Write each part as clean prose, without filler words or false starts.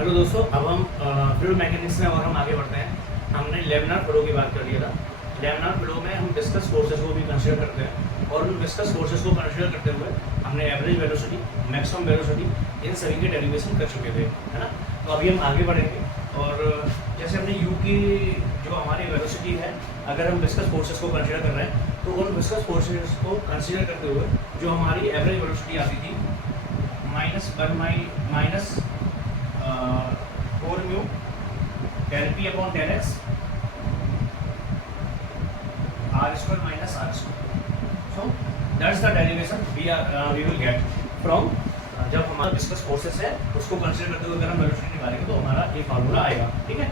Hello दोस्तों, अब हम फ्लूइड मैकेनिक्स में और हम आगे बढ़ते हैं। हमने लैमिनार फ्लो की बात कर लिया था। लैमिनार फ्लो में हम विस्कस फोर्सेस को भी कंसीडर करते हैं और उन विस्कस फोर्सेस को कंसीडर करते हुए हमने एवरेज वेलोसिटी, मैक्सिमम वेलोसिटी इन सभी के डेरिवेशन कर चुके थे, है ना। तो अभी हम आगे बढ़ेंगे और जैसे हमने यू की जो हमारी वेलोसिटी है, अगर हम विस्कस फोर्सेस को कंसीडर कर रहे हैं तो उन विस्कस फोर्सेस को कंसीडर करते हुए जो हमारी एवरेज वेलोसिटी आती थी minus 4 mu del P upon del X R square minus R square. So that's the derivation we will get from जब हमारा विस्कस फोर्सेस है उसको कंसीडर करते हुए अगर हम वेलोसिटी निकालेंगे तो हमारा ये फार्मूला आएगा, ठीक है।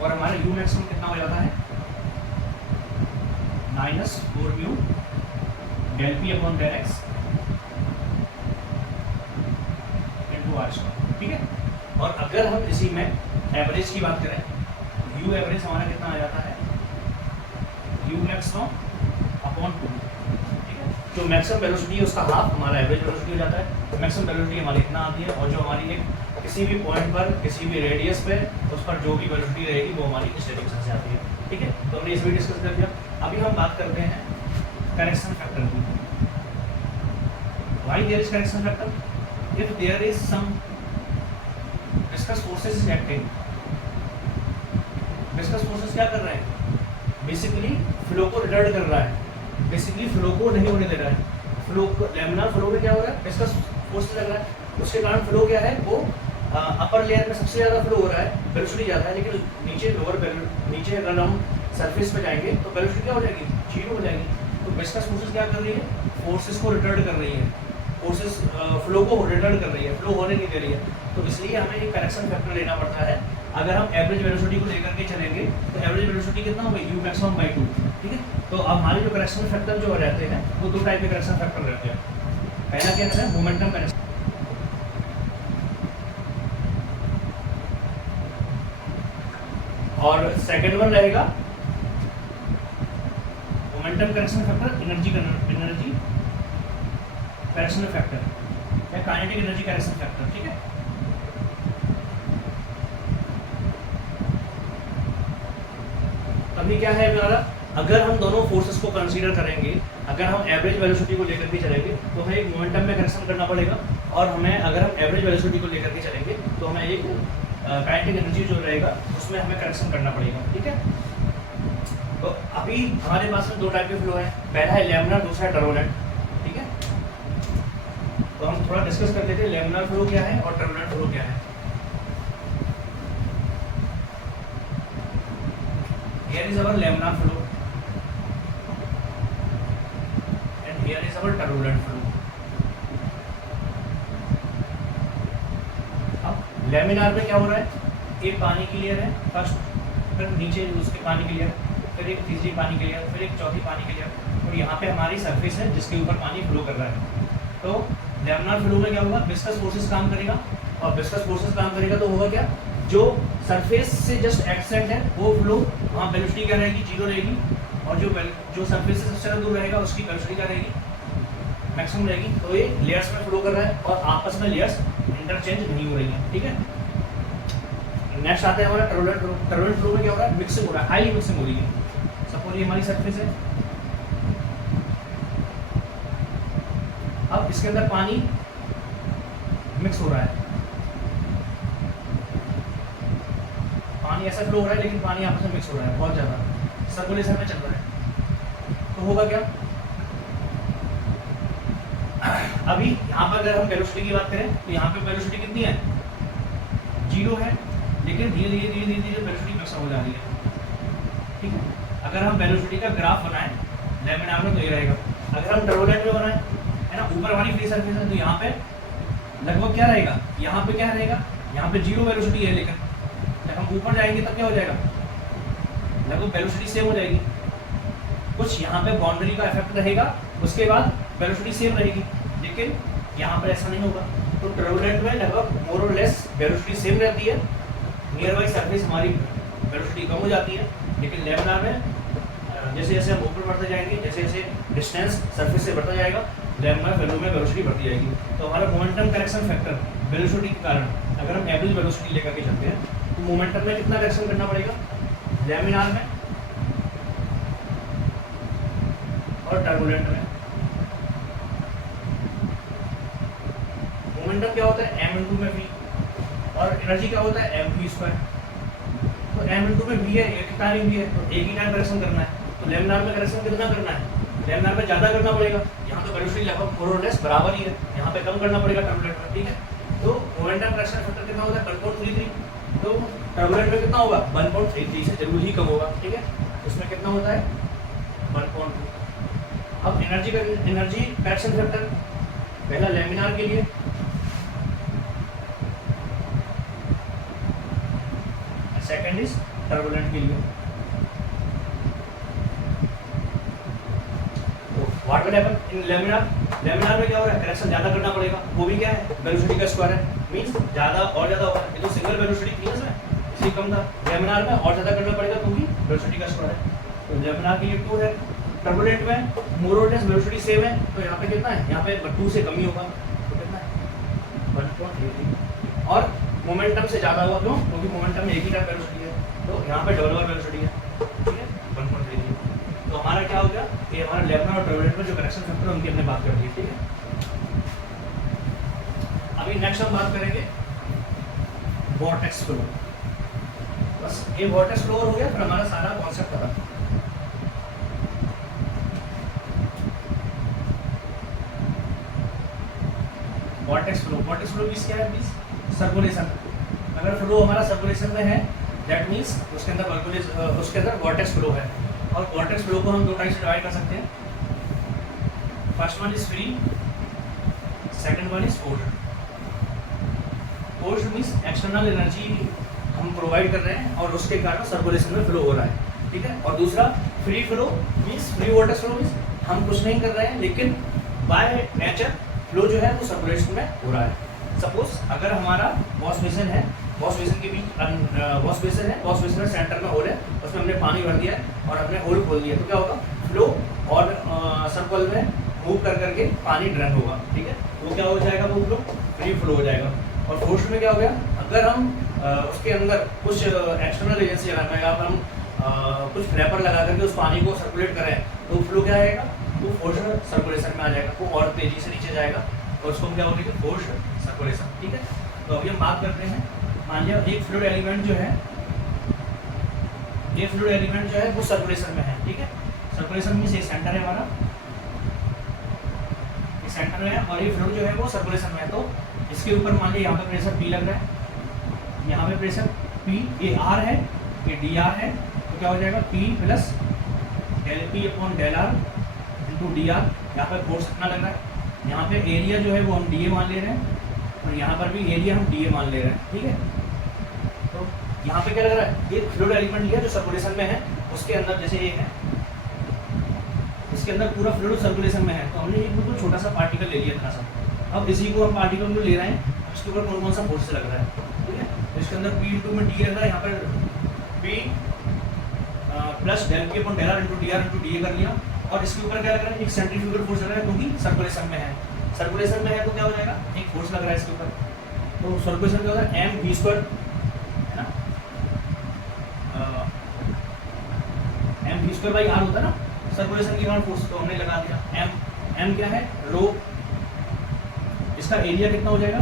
और हमारा यू मैक्सिमम कितना हो जाता है minus 4 mu del P upon del X into R square, ठीक है। और अगर हम इसी में एवरेज की बात करें, यू एवरेज हमारा कितना आ जाता है यू मैक्सिमम अपॉन 2, ठीक है। जो मैक्सिमम वेलोसिटी है उसका हाफ हमारा एवरेज वेलोसिटी हो जाता है। मैक्सिमम वेलोसिटी हमारी इतना आती है और जो हमारी एक किसी भी पॉइंट पर किसी भी रेडियस पे उस पर जो भी वेलोसिटी रहेगी वो हमारी इस डायरेक्शन से आती है, ठीक है। तो हमने इस भी डिस्कस कर दिया। अभी हम बात करते हैं करेक्शन फैक्टर की। Why there is correction factor? If there is some viscous forces is acting. Viscous forces क्या कर रहे हैं? बेसिकली फ्लो को रिटार्ड कर रहा है, बेसिकली फ्लो को नहीं होने दे रहा है। फ्लो लैमिनार फ्लो में क्या हो रहा है? विस्कस फोर्स लग रहा है, उसके कारण फ्लो क्या है वो अपर लेयर में सबसे ज़्यादा फ्लो हो रहा है, वेलोसिटी ज़्यादा है। लेकिन नीचे अगर हम सरफेस पे जाएंगे तो वेलोसिटी क्या हो जाएगी? 0 हो जाएगी। तो विस्कस फोर्सेस क्या कर रही है? फोर्सेस को रिटार्ड कर रही है, फोर्सेस फ्लो को रिटार्ड कर रही है, फ्लो होने नहीं दे रही है। तो इसलिए हमें एक करेक्शन फैक्टर लेना पड़ता है। अगर हम एवरेज वेलोसिटी को लेकर के चलेंगे तो एवरेज वेलोसिटी कितना होगा? यू मैक्सिमम बाई 2, ठीक है। तो अब हमारे जो करेक्शन फैक्टर जो रहते हैं वो 2 टाइप के करेक्शन फैक्टर रहते हैं। पहला क्या है? मोमेंटम करेक्शन, और सेकेंड वन रहेगा momentum correction factor, energy correction factor या काइनेटिक एनर्जी करेक्शन फैक्टर, ठीक है। अभी क्या है हमारा? अगर हम दोनों फोर्सेस को कंसीडर करेंगे, अगर हम एवरेज वेलोसिटी को लेकर के चलेंगे तो हमें एक मोमेंटम में करेक्शन करना पड़ेगा, और हमें अगर हम एवरेज वेलोसिटी को लेकर के चलेंगे तो हमें एक काइनेटिक एनर्जी जो रहेगा उसमें हमें करेक्शन करना पड़ेगा, ठीक है। तो अभी हमारे पास में 2 टाइप के फ्लो है, पहला है लैमिनार, दूसरा है टर्बुलेंट, ठीक है। तो हम थोड़ा डिस्कस कर लेते हैं लैमिनार फ्लो क्या है और टर्बुलेंट फ्लो क्या है। Here is our laminar flow and here is our turbulent flow. अब लैमिनार में क्या हो रहा है? एक पानी की लेयर है फर्स्ट, फिर नीचे उसके पानी की लेयर, फिर एक तीसरी पानी की लेयर, फिर एक चौथी पानी की लेयर, और यहाँ पे हमारी सरफेस है जिसके ऊपर पानी फ्लो कर रहा है। तो लैमिनार फ्लो में क्या होगा? विस्कस फोर्सेस काम करेगा, और विस्कस फोर्सेस काम करेगा तो होगा क्या? जो सरफेस से जस्ट एक्सेंट है वो फ्लो, वहाँ वेलोसिटी क्या रहेगी? 0 रहेगी, और जो सरफेस से सबसे ज़्यादा दूर रहेगा उसकी वेलोसिटी क्या रहेगी? मैक्सिमम रहेगी। तो ये लेयर्स में फ्लो कर रहा है और आपस में लेयर्स इंटरचेंज नहीं हो रही है, ठीक है। नेक्स्ट आता है हमारा टर्बुलेंट फ्लो। टर्बुलेंट फ्लो में क्या हो रहा है? मिक्सिंग हो रहा है, हाईली मिक्सिंग हो रही है। सपोज ये हमारी सरफेस है, अब इसके अंदर पानी मिक्स हो रहा है, पानी ऐसा फ्लो हो रहा है लेकिन पानी आपस में मिक्स हो रहा है, बहुत ज़्यादा सर्कुलेशन में चल रहा है। तो होगा क्या? अभी यहाँ पर अगर हम वेलोसिटी की बात करें तो यहाँ पे वेलोसिटी कितनी है? 0 है, लेकिन धीरे धीरे वेलोसिटी मिक्स हो जा रही है, ठीक है। अगर हम वेलोसिटी का ग्राफ बनाएं लैमिनार में तो ये रहेगा। अगर हम टर्बुलेंट में बनाएं, है ना, ऊपर वाली फ्री सरफेस है तो यहाँ पे लगभग क्या रहेगा? यहाँ पे क्या रहेगा? यहाँ पे 0 वेलोसिटी है, लेकिन जब हम ऊपर जाएंगे तब क्या हो जाएगा? लगभग वेलोसिटी सेम हो जाएगी। कुछ यहाँ पे बाउंड्री का इफेक्ट रहेगा, उसके बाद वेलोसिटी सेम रहेगी, लेकिन यहाँ पर ऐसा नहीं होगा। तो टर्बुलेंट में लगभग मोर और लेस वेलोसिटी सेम रहती है, नियर बाई सरफेस हमारी वेलोसिटी कम हो जाती है। लेकिन लैमिनार में जैसे जैसे हम ऊपर बढ़ते जाएंगे, जैसे जैसे डिस्टेंस सरफेस से बढ़ता जाएगा, लैमिनार फ्लो में वेलोसिटी बढ़ती जाएगी। तो हमारा मोमेंटम करेक्शन फैक्टर वेलोसिटी के कारण अगर हम एवरेज वेलोसिटी लेकर के चलते हैं तो मोमेंटम में कितना डायरेक्शन करना पड़ेगा, लैमिनार में और टर्बुलेंट में। मोमेंटम क्या होता है, m इंटू में v, और एनर्जी क्या होता है, mv²। तो m इंटू में v है, एक ही टाइम v है, तो एक ही टाइम डायरेक्शन करना है। तो लैमिनार में डायरेक्शन कितना करना है, लैमिनार में ज़्यादा करना पड़ेगा। यहाँ तो वेलोसिटी लगभग मोर और लेस बराबर ही है, यहाँ पे कम करना पड़ेगा टर्बुलेंट में, ठीक है। तो मोमेंटम डायरेक्शन फैक्टर कितना होता है, 1.33। तो टर्बुलेंट में कितना होगा, 1.33 से जरूर ही कम होगा, ठीक है। उसमें कितना होता है, 1.2। अब एनर्जी डायरेक्शन फैक्टर पहला लैमिनार के लिए, सेकंड इज टर्बुलेंट के लिए। तो what will happen in laminar, laminar में क्या हो रहा है, करेक्शन ज्यादा करना पड़ेगा, वो भी क्या है, वेलोसिटी का स्क्वायर है, मींस ज्यादा और ज्यादा होगा। ये तो सिंगल वेलोसिटी थी इसमें, इसलिए कम था। लैमिनार में और ज्यादा करना पड़ेगा क्योंकि वेलोसिटी का स्क्वायर है। तो लैमिनार के लिए 2 है, टर्बुलेंट में मोर और लेस वेलोसिटी सेम है, तो यहाँ पे कितना है, यहाँ पे 2 से कम ही होगा, तो कितना है 1.33। और मोमेंटम से ज़्यादा हुआ, क्यों, क्योंकि मोमेंटम में एक ही टाइप वेलोसिटी है, तो यहाँ पे डबल बार वेलोसिटी है, ठीक है, 1.33। तो हमारा क्या हो गया, ये हमारा लैमिनार और टर्बुलेंट में जो करेक्शन फैक्टर है उनकी हमने बात कर दी, ठीक है। अभी नेक्स्ट हम बात करेंगे वॉर्टेक्स फ्लो। बस ये वॉर्टेक्स फ्लो हो गया, फिर हमारा सारा कॉन्सेप्ट खत्म। वॉर्टेक्स फ्लो मींस क्या है, मींस सर्कुलेशन। अगर फ्लो हमारा सर्कुलेशन में है, दैट मींस उसके अंदर वॉर्टेक्स फ्लो है। और वॉर्टेक्स फ्लो को हम 2 टाइप से डिवाइड कर सकते हैं। First one is free, second one is forced. Forced means external energy हम प्रोवाइड कर रहे हैं और उसके कारण सर्कुलेशन में फ्लो हो रहा है, ठीक है। और दूसरा free flow means, free vortex flow means हम कुछ नहीं कर रहे हैं, लेकिन बाय नेचर फ्लो जो है वो सर्कुलेशन में हो रहा है। सपोज अगर हमारा वॉश बेसिन है, वॉश बेसिन के बीच वॉश बेसिन है, वॉश बेसिन में सेंटर में होल है, उसमें हमने पानी भर दिया है और हमने होल खोल दिया, तो क्या होगा, फ्लो और सर्कल में मूव कर करके पानी ड्रेन होगा, ठीक है। वो क्या हो जाएगा, वो फ्लो फ्री फ्लो हो जाएगा। और फोर्स्ड में क्या हो गया, अगर हम उसके अंदर कुछ एक्सटर्नल एजेंसी लगाएं या हम कुछ फ्लैपर लगा करके उस पानी को सर्कुलेट करें, तो फ्लो क्या आएगा, वो फोर्स्ड सर्कुलेशन में आ जाएगा, वो और तेजी से नीचे जाएगा और उसको हम क्या बोलेंगे, फोर्स्ड सर्कुलेशन, ठीक है। तो अभी हम बात करते हैं, मान लिया एक फ्लूइड एलिमेंट जो है, ये फ्लूइड एलिमेंट जो है वो सर्कुलेशन में है, ठीक है। सर्कुलेशन मींस ये सेंटर है हमारा, ये सेंटर में है और ये फ्लूइड जो है वो सर्कुलेशन में है। तो इसके ऊपर मान लिया यहाँ पे प्रेशर P लग रहा है, यहाँ पे प्रेशर P, ये R है, ये DR है, तो क्या हो जाएगा, P plus del P upon del R into DR। यहाँ पर फोर्स कितना लग रहा है, यहाँ पे एरिया जो है वो हम DA मान ले रहे हैं और यहाँ पर भी एरिया हम DA मान ले रहे हैं, ठीक है। तो यहाँ पे क्या लग रहा है, एक फ्लूइड एलिमेंट लिया जो सर्कुलेशन में है, उसके अंदर जैसे ये है, इसके अंदर पूरा फ्लूइड सर्कुलेशन में है, तो हमने एक बिल्कुल छोटा सा पार्टिकल ले लिया, इतना सा। अब इसी को हम पार्टिकल को ले रहे हैं, इसके ऊपर कौन कौन सा फोर्स लग रहा है, ठीक है। तो इसके अंदर P इंटू में D लग रहा है, यहाँ पर P plus del P upon del R into DR into DA कर लिया। और इसके ऊपर क्या लग रहा है, एक सेंट्रीफ्यूगल फोर्स लग रहा है, क्योंकि सर्कुलेशन में है, सर्कुलेशन में है तो क्या हो जाएगा, एक फोर्स लग रहा है इसके ऊपर। तो सर्कुलेशन क्या होता है, mv² है ना, mv²/r होता है ना सर्कुलेशन के कारण फोर्स, तो हमने लगा दिया। m क्या है, रो, इसका एरिया कितना हो जाएगा,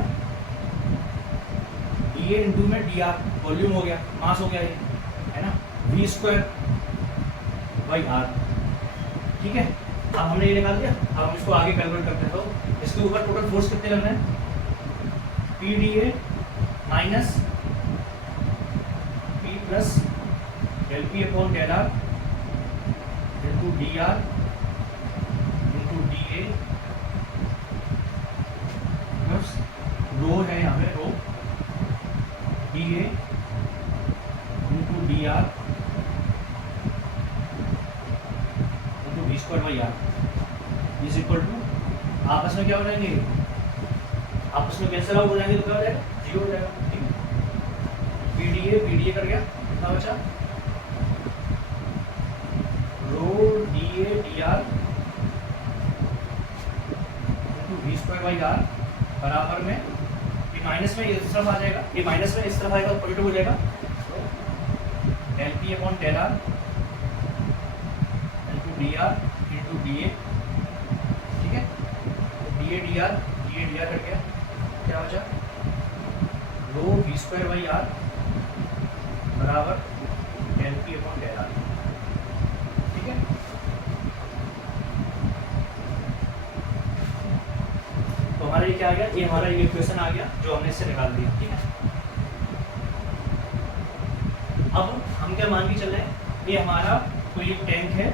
DA इंटू में DR, वॉल्यूम हो गया, मास हो गया ये, है ना, v²/r, ठीक है। अब हमने ये निकाल दिया, अब हम इसको आगे कैलकुलेट करते हैं। तो इसके ऊपर टोटल फोर्स कितने लग रहे हैं, PDA minus P plus del P upon del R into DR into DA plus rho है, यहाँ पे rho, DA into DR into v²/r is equal to, आपस में क्या हो जाएंगे, आपस में कैंसिल आउट हो जाएंगे, तो क्या हो जाएगा, 0 हो जाएगा, ठीक है। PDA कर गया, कितना बचा, रो DA DR इंटू v²/r बराबर में ये माइनस में इस तरफ आ जाएगा, ये माइनस में इस तरफ आएगा, पॉजिटिव हो जाएगा। तो del P upon del R into D R into D A, ठीक है। D A D R cut गया, क्या बचा, rho V square by R बराबर del P upon del R, ठीक है। तो हमारा ये क्या आ गया, ये हमारा ये इक्वेशन आ गया जो हमने इससे निकाल दिया, ठीक है। अब हम क्या मान के चल रहे हैं, ये हमारा कोई एक टैंक है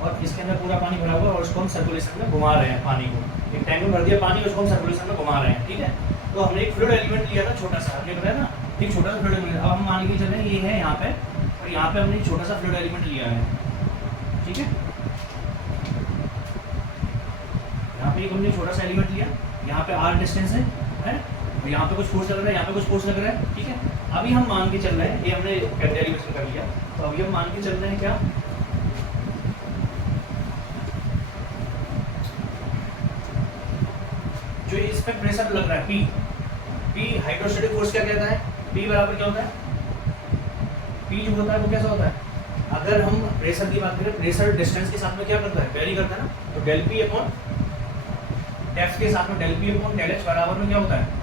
और इसके अंदर पूरा पानी भरा हुआ है और उसको हम सर्कुलेशन में घुमा रहे हैं, पानी को एक टैंक में भर दिया पानी, उसको हम सर्कुलेशन में घुमा रहे हैं, ठीक है। तो हमने एक फ्लूइड एलिमेंट लिया था छोटा सा, हमने बताया ना, एक छोटा सा फ्लूइड एलिमेंट। अब हम मान के चल रहे हैं ये है यहाँ पे, और यहाँ पे हमने एक छोटा सा फ्लूइड एलिमेंट लिया है, ठीक है। यहाँ पे एक हमने छोटा सा एलिमेंट लिया, यहाँ पे r डिस्टेंस है, और यहाँ पे कुछ फोर्स लग रहा है, यहाँ पे कुछ फोर्स लग रहा है, ठीक है। अभी हम मान के चल रहे हैं, ये हमने डेरिवेशन कर लिया, तो अभी हम मान के चल रहे हैं क्या, जो इस पे प्रेशर लग रहा है P हाइड्रोस्टैटिक फोर्स क्या कहता है, P बराबर क्या होता है, P जो होता है वो कैसा होता है, अगर हम प्रेशर की बात करें, प्रेशर डिस्टेंस के साथ में क्या करता है, वेरी करता है ना, तो डेल P अपॉन डेप्थ के साथ में del P upon del H बराबर में क्या होता है,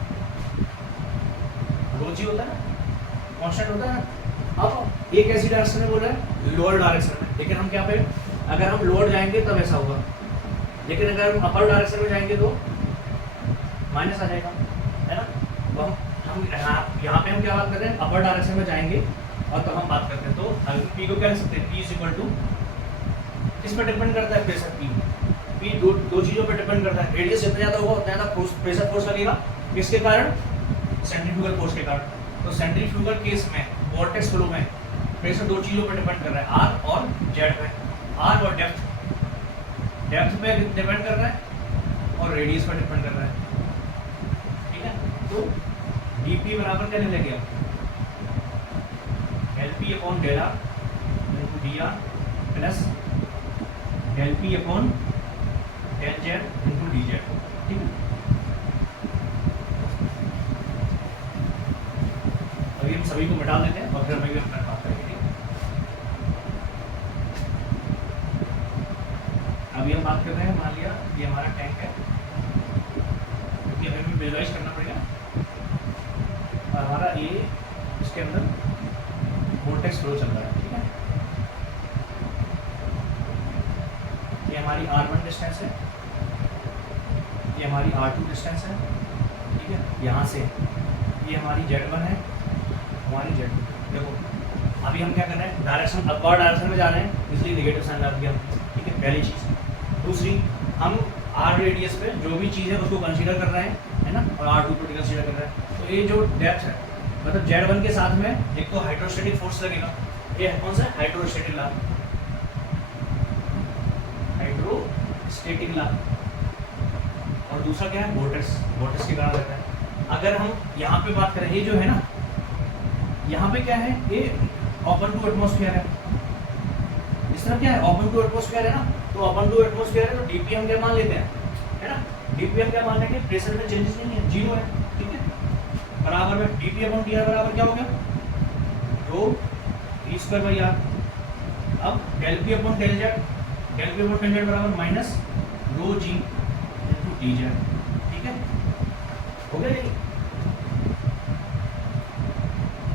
रो जी होता है ना, कांस्टेंट होता है ना। अब एक ऐसी डायरेक्शन में बोल रहा है लोअर डायरेक्शन में, लेकिन हम क्या पे, अगर हम लोअर जाएंगे तब ऐसा होगा, लेकिन अगर हम अपर डायरेक्शन में जाएंगे तो माइनस आ जाएगा, है ना। तो हम यहाँ पे हम क्या बात कर रहे हैं, अपर डायरेक्शन में जाएंगे और तब हम बात करते हैं, तो P को क्या लिख सकते हैं, P इज इक्वल टू, किस पर डिपेंड करता है प्रेशर, P दो चीज़ों पर डिपेंड करता है, रेडियस जितना ज़्यादा होगा उतना ज़्यादा प्रेशर फोर्स लगेगा, किसके कारण, सेंट्रीफ्यूगल फोर्स के कारण। तो सेंट्रीफ्यूगल केस में वोर्टेक्स फ्लो में प्रेशर दो चीज़ों पर डिपेंड कर रहा है, R और Z पे, R और डेप्थ पे डिपेंड कर रहा है और रेडियस पर डिपेंड कर रहा है, ठीक है। तो dP बराबर क्या ले गया, del P upon del R into D R plus del P upon del Z into D Z, ठीक है। अभी हम सभी को मिटा देते हैं और फिर हमें भी अपना बात करेंगे, ठीक है। अभी हम बात कर रहे हैं, मान लिया ये हमारा टैंक है, क्योंकि हमें भी विजुअलाइज करना पड़ेगा, और हमारा ये इसके अंदर वोर्टेक्स फ्लो चल रहा है, ठीक है। ये हमारी R1 डिस्टेंस है, ये हमारी R2 डिस्टेंस है, ठीक है। यहाँ से ये हमारी Z1 है, हमारी Z2। देखो अभी हम क्या कर रहे हैं, डायरेक्शन अपवर्ड डायरेक्शन में जा रहे हैं, इसलिए नेगेटिव साइन डाल दिया, ठीक है, पहली चीज़। दूसरी, हम R रेडियस पे जो भी चीज़ है उसको कंसीडर कर रहे हैं, है ना, और R2 को कंसीडर कर रहे हैं। तो ये जो डेप्थ है, मतलब Z1 के साथ में एक तो हाइड्रोस्टैटिक फोर्स लगेगा, ये कौन सा, हाइड्रोस्टैटिक लॉ, हाइड्रोस्टैटिक लॉ, और दूसरा क्या है, वोर्टेक्स के कारण लगता है। अगर हम यहाँ पे बात करें, ये जो है ना, यहाँ पे क्या है, ये ओपन टू एटमॉस्फेयर है, इस तरह क्या है, ओपन टू एटमॉस्फेयर है ना, तो ओपन टू एटमॉस्फेयर है, तो डीपी हम क्या मान लेते हैं, है ना, डीपी हम क्या मान लेंगे, प्रेशर में चेंजेस नहीं है, जीरो है, ठीक है। बराबर में डीपी अपॉन डी आर बराबर क्या हो गया, rho V square by R. अब del P upon del Z, del P upon del Z बराबर minus rho G into D Z, ठीक है, हो गया। नहीं,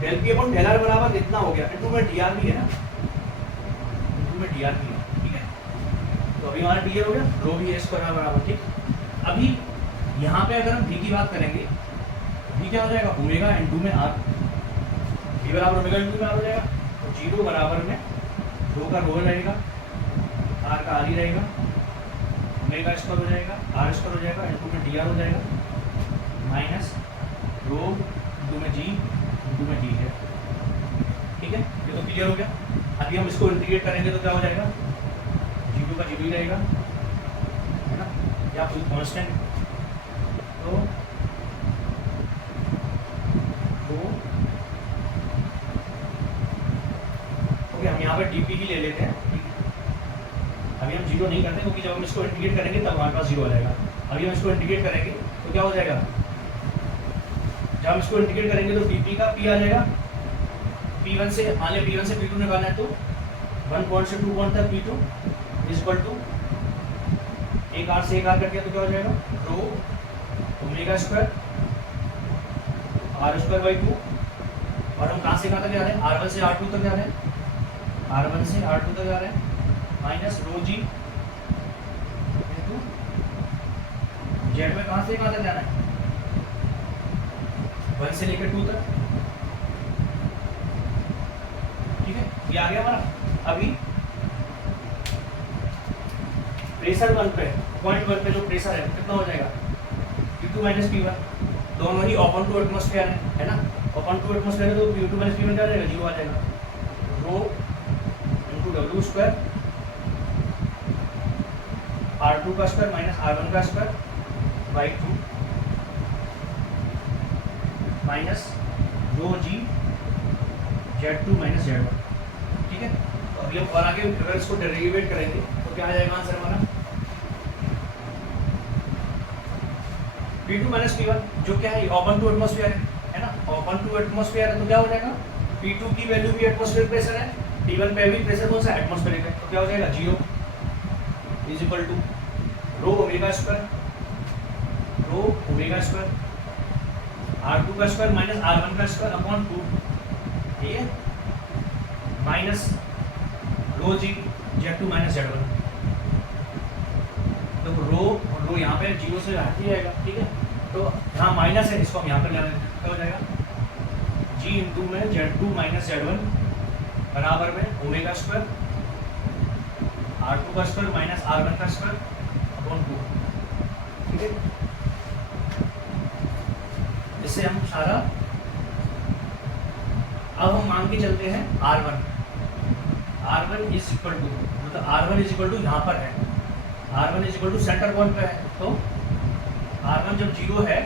del P upon del R बराबर इतना हो गया, इंटू में डी आर भी है ना, इंटू में डी आर भी है, ठीक है। तो अभी हमारा डी आर हो गया, रो वी स्क्वायर बराबर, ठीक। अभी यहाँ पे अगर हम v की बात करेंगे, v क्या हो जाएगा, ओमेगा इंटू में r, v बराबर ओमेगा इंटू में r हो जाएगा। तो जीरो बराबर में रो का रो रहेगा, r का r ही रहेगा, ओमेगा स्क्वायर हो जाएगा, r स्क्वायर हो जाएगा, इंटू में डी आर हो जाएगा, माइनस रो इंटू में जी इंटू में डी है, ठीक है। ये तो क्लियर हो गया। अभी हम इसको इंटीग्रेट करेंगे तो क्या हो जाएगा, जीरो का जीरो ही रहेगा, है ना, या कोई कांस्टेंट, तो ओके, हम यहाँ पे डीपी ही ले लेते हैं, अभी हम जीरो नहीं करते क्योंकि जब हम इसको इंटीग्रेट करेंगे तब हमारे पास जीरो आ जाएगा। अभी हम इसको इंटीग्रेट करेंगे तो क्या हो जाएगा, जब हम इसको इंटीग्रेट करेंगे तो dp का p आ जाएगा, p1 से मान लिया p1 से p2 निकालना है तो 1 पॉइंट से 2 पॉइंट तक p2 इज इक्वल टू एक आर से एक आर कट गया तो क्या हो जाएगा rho omega square R square by 2, और हम कहाँ से कहाँ तक जा रहे हैं r1 से r2 तक जा रहे हैं, r1 से r2 तक जा रहे हैं, minus rho G into Z में कहाँ से कहाँ तक जाना है 1 से लेकर 2 तक। ठीक है, ये आ गया हमारा। अभी प्रेशर 1 पे पॉइंट 1 पे जो प्रेशर है कितना हो जाएगा P2 माइनस P1, दोनों ही ओपन टू एटमॉस्फेयर है ना, ओपन टू एटमॉस्फेयर है तो P2 माइनस P1 क्या रहेगा 0 आ जाएगा, rho into W square R2 का स्क्वायर माइनस R1 का square by 2 minus rho G Z2 minus Z1। ठीक है, तो अभी हम और आगे अगर इसको डेरिवेट करेंगे तो क्या आ जाएगा आंसर हमारा P2 माइनस P1 जो क्या है ओपन टू एटमॉस्फेयर है ना, ओपन टू एटमॉस्फेयर है तो क्या हो जाएगा P2 की वैल्यू भी एटमॉस्फेयर प्रेशर है, P1 पे भी प्रेशर कौन सा एटमॉस्फेरिक है, तो क्या हो जाएगा 0 is equal to rho omega square R2 का स्क्वायर माइनस R1 का स्क्वायर अपॉन 2, ठीक है, minus rho G Z2 minus Z1। तो रो और रो यहाँ पे 0 से हट ही जाएगा। ठीक है, तो यहाँ माइनस है, इसको हम यहाँ पर ले लेंगे, क्या हो जाएगा जी इंटू में Z2 माइनस Z1 बराबर में ओमेगा स्क्वायर R2 का स्क्वायर माइनस R1 का स्क्वायर अपॉन 2। ठीक है, इससे हम सारा अब हम मान के चलते हैं R1 इज इक्वल टू मतलब R1 इज इक्वल टू यहाँ पर है, R1 is equal to centre point पे है, तो R1 जब 0 है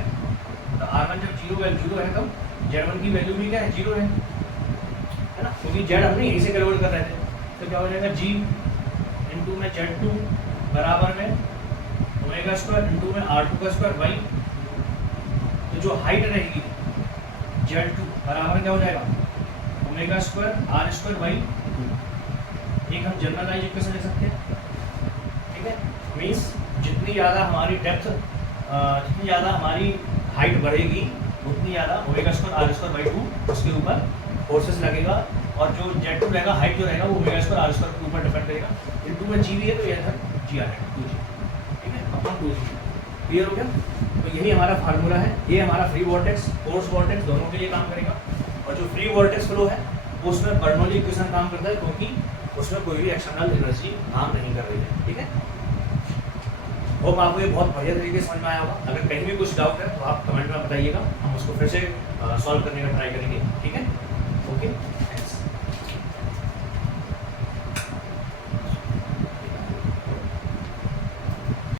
तो R1 जब 0 है तब Z1 की वैल्यू भी क्या है 0 है ना, क्योंकि Z हमने यहीं से कैलकुलेट कर रहे थे, तो क्या हो जाएगा G इंटू में Z2 बराबर में ओमेगा स्क्वायर इंटू में R2 का स्क्वायर बाई, तो जो हाइट रहेगी Z2 बराबर क्या हो जाएगा omega square R square by 2। एक हम जनरलाइज इक्वेशन ले सकते हैं। ठीक है, मीन्स जितनी ज़्यादा हमारी डेप्थ जितनी ज़्यादा हमारी हाइट बढ़ेगी उतनी ज़्यादा omega square R square by 2 उसके ऊपर फोर्सेस लगेगा, और जो Z2 रहेगा हाइट जो रहेगा वो ओमेगा स्क्वायर R स्क्वायर के ऊपर डिपेंड करेगा। इंटू में G भी है तो ये है G आ जाएगा 2G। ठीक है, अपॉन 2G। क्लियर हो गया, तो यही हमारा फार्मूला है, ये हमारा फ्री वॉर्टेक्स फोर्स वॉर्टेक्स दोनों के लिए काम करेगा, और जो फ्री वॉर्टेक्स फ्लो है उसमें बर्नौली इक्वेशन काम करता है क्योंकि उसमें कोई भी एक्सटर्नल एनर्जी काम नहीं कर रही है। ठीक है, होप आपको ये बहुत बढ़िया तरीके से समझ में आया होगा। अगर कहीं भी कुछ डाउट है तो आप कमेंट में बताइएगा, हम उसको फिर से सॉल्व करने का ट्राई करेंगे। ठीक है, ओके।